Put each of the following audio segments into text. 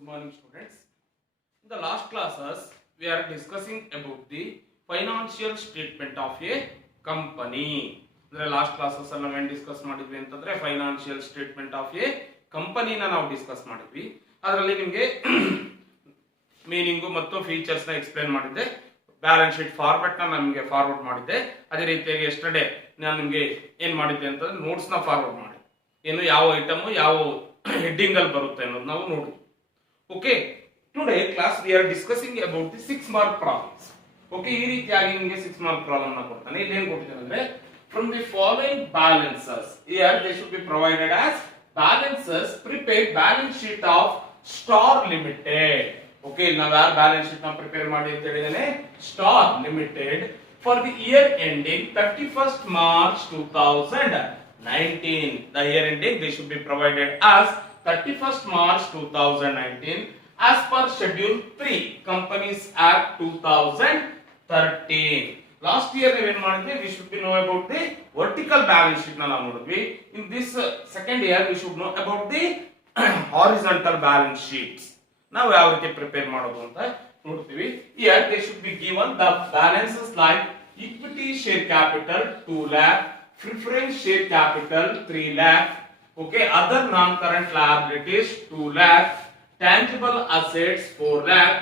Good morning, students. In the last classes, we are discussing about the financial statement of a company. ಅಂದ್ರೆ last classes ಅಲ್ಲಿ ನಾವೇನು discuss ಮಾಡಿದ್ವಿ ಅಂತಂದ್ರೆ financial statement of A ಕಂಪನಿನ ನಾವು discuss ಮಾಡಿದ್ವಿ. ಅದರಲ್ಲಿ ನಿಮಗೆ ಮೀನಿಂಗು ಮತ್ತು ಫೀಚರ್ಸ್ ನ ಎಕ್ಸ್ಪ್ಲೇನ್ ಮಾಡಿದ್ದೆ. ಬ್ಯಾಲೆನ್ಸ್ ಶೀಟ್ ಫಾರ್ಮೆಟ್ ನ ನಮಗೆ ಫಾರ್ವರ್ಡ್ ಮಾಡಿದ್ದೆ. ಅದೇ ರೀತಿಯಾಗಿ ಎಸ್ಟರ್ಡೇ ನಾನು ನಿಮಗೆ ಏನ್ ಮಾಡಿದ್ದೆ ಅಂತಂದ್ರೆ ನೋಟ್ಸ್ ನ ಫಾರ್ವರ್ಡ್ ಮಾಡಿ ಏನು ಯಾವ ಐಟಮ್ ಯಾವ ಹೆಡ್ಡಿಂಗ್ ಅಲ್ಲಿ ಬರುತ್ತೆ ಅನ್ನೋದು ನಾವು ನೋಡಿ. Okay, today class we are discussing about the 6 mark problems. Okay, ಈ ರೀತಿಯಾಗಿ ನಿಮಗೆ 6 ಮಾರ್ಕ್ ಪ್ರಾಬ್ಲಮ್ ನ ಕೊಡ್ತಾನೆ. ಇಲ್ಲಿ ಏನು ಕೊಟ್ಟಿದ್ದಾನೆ ಅಂದ್ರೆ from the following balances here they should be provided as balances prepared balance sheet of Star Limited. Okay, ನಾವು ಯಾರು ಬ್ಯಾಲೆನ್ಸ್ ಶೀಟ್ ನ ಪ್ರಿಪೇರ್ ಮಾಡಿ ಅಂತ ಹೇಳಿದಾನೆ, Star Limited for the year ending 31st March 2019. The year ending they should be provided as 31st March 2019 as per schedule 3 Companies Act 2013. Last year ನಾವೇನ್ ಮಾಡಿದ್ವಿ, we should be know about the vertical balance sheet ನ ನಾವು ನೋಡಿದ್ವಿ. In this second year we should know about the horizontal balance sheets. ನಾವು ಯಾವ ರೀತಿ prepare ಮಾಡೋದು ಅಂತ ನೋಡ್ತೀವಿ. Year they should be given the balances like equity share capital 2 lakh, preference share capital 3 lakh, okay, other non current liabilities 2 lakh, tangible assets 4 lakh,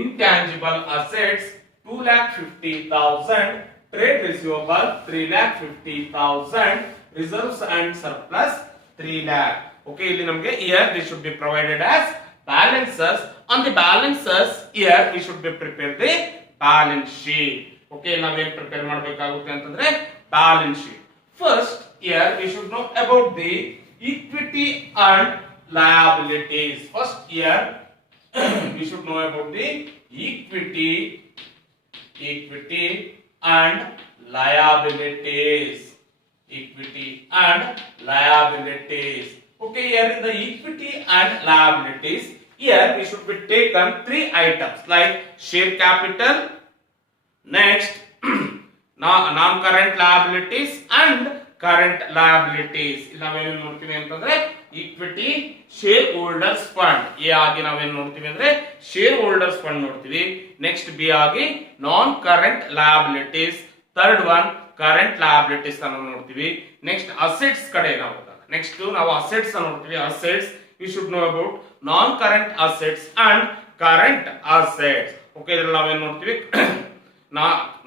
intangible assets 2,50,000, trade receivable 3,50,000, reserves and surplus 3 lakh. Okay, ಇಲ್ಲಿ ನಮಗೆ here they should be provided as balances. On the balances here we should be prepare the balance sheet. Okay, ನಾವೇನ್ prepare ಮಾಡಬೇಕಾಗುತ್ತೆ ಅಂತಂದ್ರೆ balance sheet. First here we should know about the equity and liabilities. First here we should know about the equity and liabilities. Equity and liabilities. Okay, here in the equity and liabilities, here we should be taken 3 items like share capital, next non-current liabilities and current liabilities. ನಾವೇನು ನೋಡ್ತೀವಿ ಅಂತಂದ್ರೆ equity share holders fund, A ಆಗಿ ನಾವೇನು ನೋಡ್ತೀವಿ ಅಂದ್ರೆ share holders fund ನೋಡ್ತೀವಿ. Next B ಆಗಿ ನಾನ್ current liabilities, third one current liabilities ಅನ್ನು ನೋಡ್ತೀವಿ. ನೆಕ್ಸ್ಟ್ ಅಸೆಟ್ಸ್ ಕಡೆ ನಾವು ನೆಕ್ಸ್ಟ್ ನಾವು ಅಸೆಟ್ಸ್ ಅನ್ನು ನೋಡ್ತೀವಿ. Assets we should know about non current assets and current assets. Okay, ಇದ್ರಲ್ಲಿ ನಾವೇನು ನೋಡ್ತೀವಿ,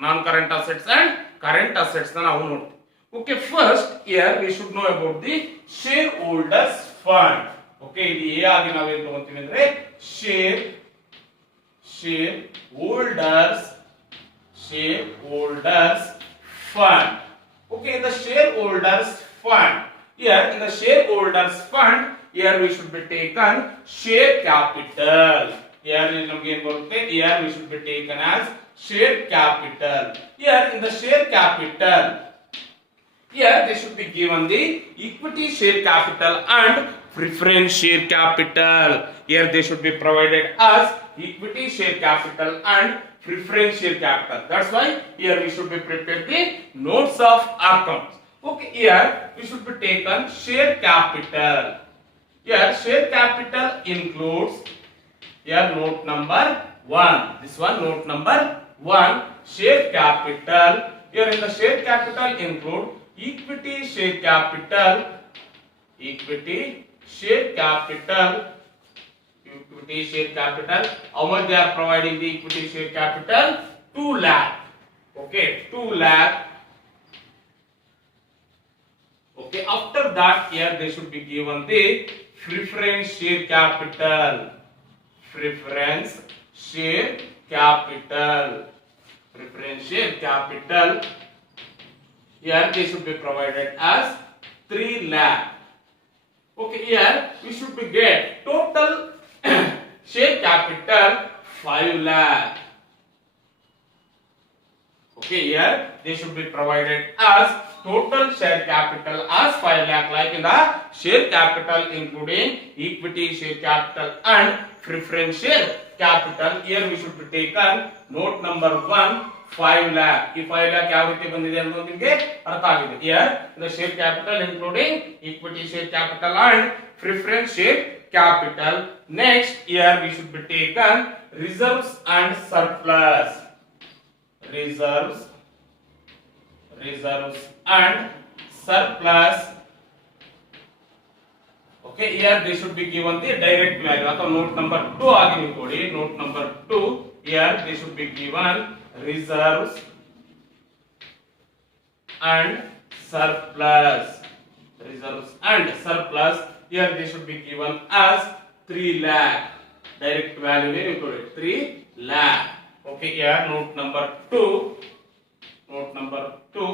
ನಾನ್ current assets and current assets ನ ನಾವು ನೋಡ್ತೀವಿ. Okay, first here we should know about the shareholders fund. Okay, ಇಲ್ಲಿ ಎ ಆಗಿ ನಾವು ಏನು ತಗೊಂತೀವಿ ಅಂದ್ರೆ shareholders fund. Okay, in the shareholders fund, here in the shareholders fund, here we should be taken share capital. Here ನಮಗೆ ಏನು ಬರುತ್ತೆ, here we should be taken as share capital. Here in the share capital, here they should be given the equity share capital and preference share capital. Here they should be provided as equity share capital and preference share capital. That's why here we should be prepared the notes of accounts. Okay, here we should be taken share capital. Here share capital includes, here note number 1. This one note number 1, share capital. Here in the share capital include equity share capital, how much they are providing the equity share capital? 2 lakh. Okay, 2 lakh. Okay, after that here they should be given the preference share capital. Preference share capital, here they should be provided as 3 lakh. Okay, here we should be get total share capital 5 lakh. Okay, here they should be provided as total share capital as 5 lakh, like in the share capital including equity share capital and preference share capital. Here we should be taken note number 1, 5 lakh. ಈ 5 lakh ಯಾವ ರೀತಿ ಬಂದಿದೆ ಅಂತ ನಿಮಗೆ ಅರ್ಥ ಆಗಿದೆ. Here the share capital including equity share capital and preference share capital. Next, here we should be taken reserves and surplus. Reserves and surplus. Okay, here they should be given the direct value. ಅಥವಾ note number 2 ಆಗಿ ನೀವು ಕೊಡಿ. Note number 2, here they should be given reserves and surplus. Reserves and surplus. Here they should be given as 3 lakh. Direct value is included 3 lakh. Okay, here note number 2. Note number 2,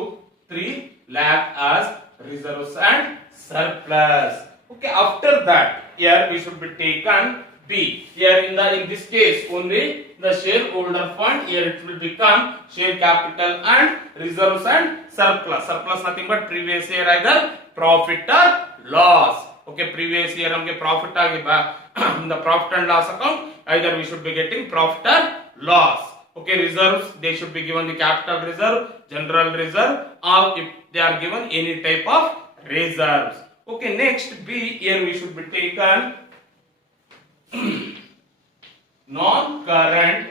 3 lakh as reserves and surplus. Okay, after that, here we should be taken B. Here in this case only the shareholder fund. Here it will become share capital and reserves and surplus. Surplus nothing but previous year either profit or loss. Okay, previous year हमके profit आगे in the profit and loss account either we should be getting profit or loss. Okay, reserves they should be given the capital reserve, general reserve, or if they are given any type of reserves. Okay, next B, here we should be taken non-current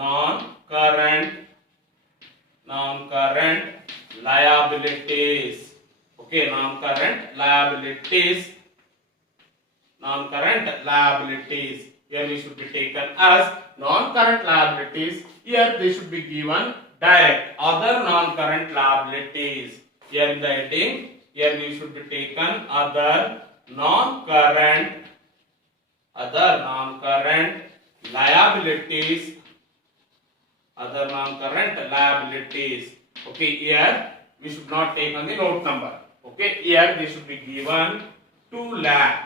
liabilities. Okay, non-current liabilities. Here we should be taken as non-current liabilities. Here they should be given direct other non-current liabilities. Here in the heading, here we should be taken other non-current liabilities. Okay, here we should not take on the note number. Okay, here they should be given 2 lakh.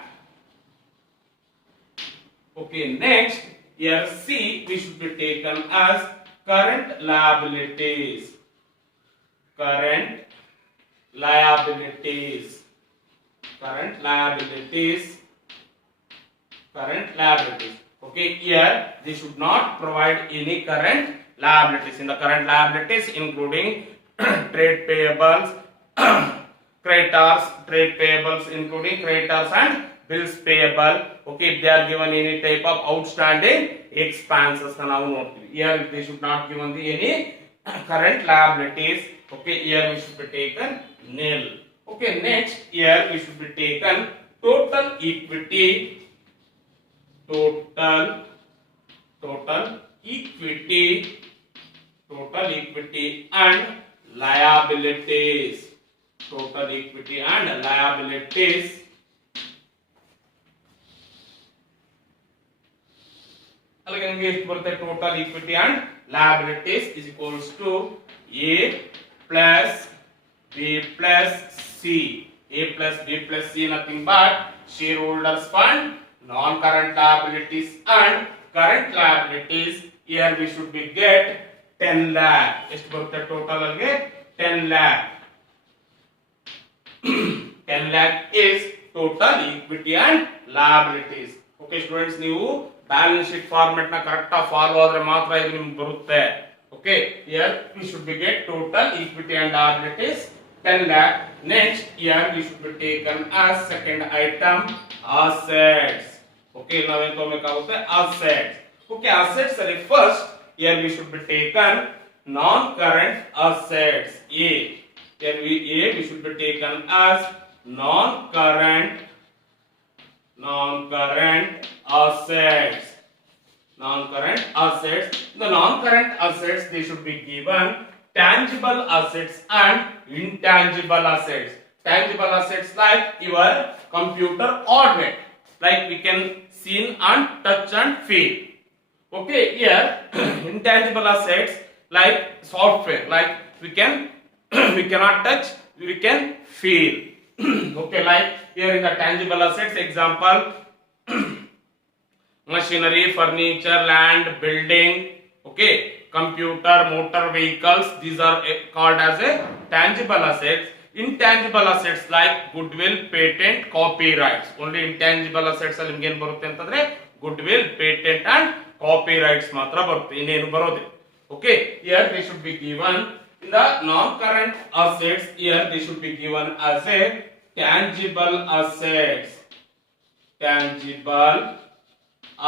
Okay, next here C we should be taken as current liabilities. Okay, here they should not provide any current liabilities. In the current liabilities including trade payables, creditors, including creditors and bills payable. Okay, if they are given any type of outstanding expenses, here they should not given the any current liabilities. Okay, here we should be taken nil. Okay, next here we should be taken total equity and liabilities. Again, total equity and liabilities is equals to A plus B plus C. A plus B plus C nothing but shareholders fund, non-current liabilities and current liabilities. Here we should be get 10 lakh. ಎಷ್ಟು ಬರುತ್ತೆ total alge 10 lakh. 10 lakh is total equity and liabilities. Okay students, ನೀವು balance sheet format ನ correct ಆಗಿ follow ಆದ್ರೆ ಮಾತ್ರ ಇದು ನಿಮಗೆ ಬರುತ್ತೆ. Okay, here we should be get total equity and liabilities 10 lakh. Next here we should be taken as second item assets. Okay, now ಏನು ತಗೋಬೇಕಾಗುತ್ತೆ assets. Okay, assets are first here we should be taken non-current assets. Here we should be taken as non-current assets. The non-current assets they should be given tangible assets and intangible assets. Tangible assets like your computer hardware, like we can see and touch and feel. Okay, here intangible assets like software, like we cannot touch, we can feel. Okay, like here in the tangible assets example machinery, furniture, land, building, okay, computer, motor vehicles, these are called as a tangible assets. Intangible assets like goodwill, patent, copyrights. Only intangible assets ಅಲ್ಲಿ ನಿಮಗೆ ಏನು ಬರುತ್ತೆ ಅಂತಂದ್ರೆ goodwill, patent and copyrights ಮಾತ್ರ ಬರುತ್ತೆ, ಇನ್ನೇನು ಬರೋದಿಲ್ಲ. Okay, here they should be given in the non-current assets. Here they should be given as a tangible assets. tangible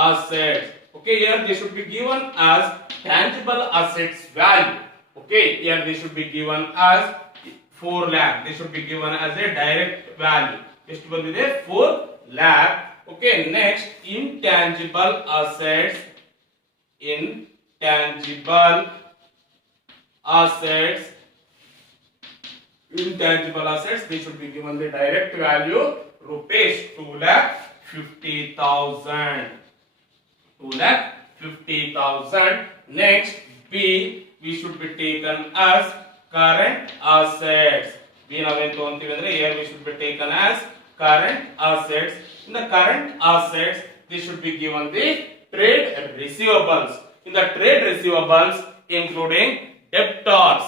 assets. Okay, here they should be given as tangible assets value. Okay, here they should be given as 4 lakh. They should be given as a direct value. ಎಷ್ಟು ಬಂದಿದೆ 4 lakh. Okay, next intangible assets. Intangible assets. Intangible assets, they should be given the direct value rupees 2,50,000. 2,50,000. Next, B, we should be taken as current assets. B naventu antive andre here we should be taken as current assets. In the current assets, they should be given the trade receivables. In the trade receivables, including debtors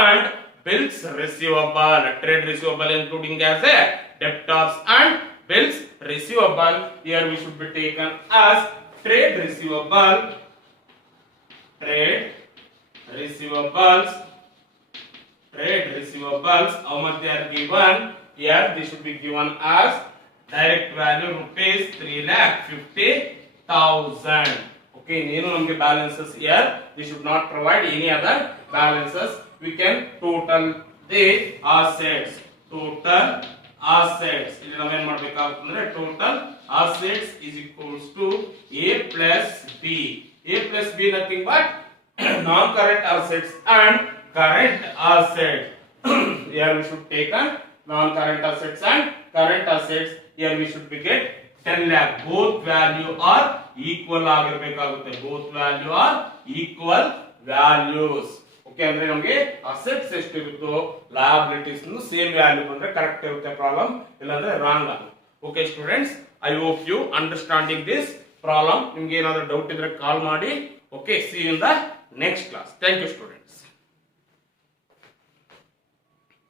and bills receivable. Trade receivable including as a debtors and bills receivable. Here we should be taken as trade receivable. Trade receivables. Trade receivables. How much they are given? Here they should be given as direct value rupees 3,50,000. Okay, nenu namge balances here. They should not provide any other balances. We can total the assets. Total assets. ಇಲ್ಲಿ ನಾವು ಏನು ಮಾಡಬೇಕಾಗುತ್ತದೆ total assets is equals to A plus B. A plus B nothing but non current assets and current assets. Here we should take non current assets and current assets. Here we should be get 10 lakh. Both value are equal ಆಗಿರಬೇಕಾಗುತ್ತೆ. Both value are equal values. Okay ಅಂದ್ರೆ ನಮಗೆ assets ಎಷ್ಟು ಇರುತ್ತೋ liabilities same value ಬಂದ್ರೆ correct ಇರುತ್ತೆ problem, ಇಲ್ಲಾಂದ್ರೆ wrong ಆಗುತ್ತೆ. Okay students, I hope you understanding this problem. ನಿಮ್ಗೆ ಏನಾದರೂ ಡೌಟ್ ಇದ್ರೆ ಕಾಲ್ ಮಾಡಿ. Okay, see you in the next class. Thank you student.